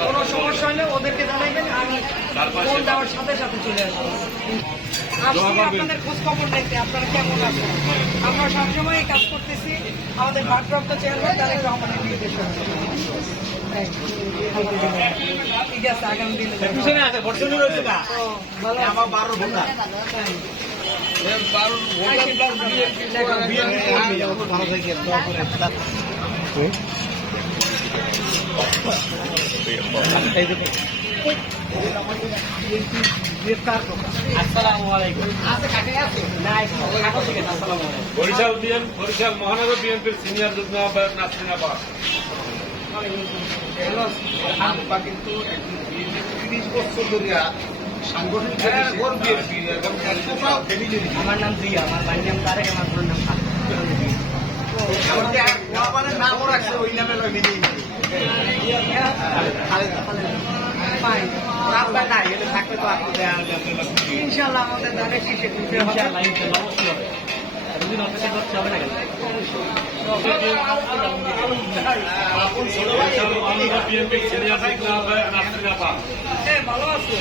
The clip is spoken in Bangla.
কোনো সমস্যা হলে ওদেরকে জানাইবেন আমি ফোন দেওয়ার সাথে সাথে চলে আসব আসছি আপনাদের খোঁজ খবর দেখতে আপনারা কেমন আছেন আমরা সবসময় কাজ করতেছি আমাদের ভারপ্রাপ্ত চেয়ারম্যান তারেক রহমানের নির্দেশনা আছে আগামী দিনে। পিছনে আছে বর্তমানে রয়েছে না? আমার বারো ভোটা তাই। ভালো থেকে দোয়া করে। আসসালামু আলাইকুম। আছে কাকে আছে? না কাকে থেকে আসসালামু আলাইকুম। বরিশাল বিএন বরিশাল মহানগর বিএনপির সিনিয়র যুগ্ম আহ্বায়ক নাসরিন ফ্যামিলি আমার নাম দিয়া আমার ভাইয়ের নাম তারেক, আমার বোনের নাম নামও রাখছে ওই নামে ইনশাল্লাহ আমাদের ধানের শীষে দিতে হবে না কেন? যুগ্ম আহ্বায়ক নাসরিন আব্বাস ভালো আছে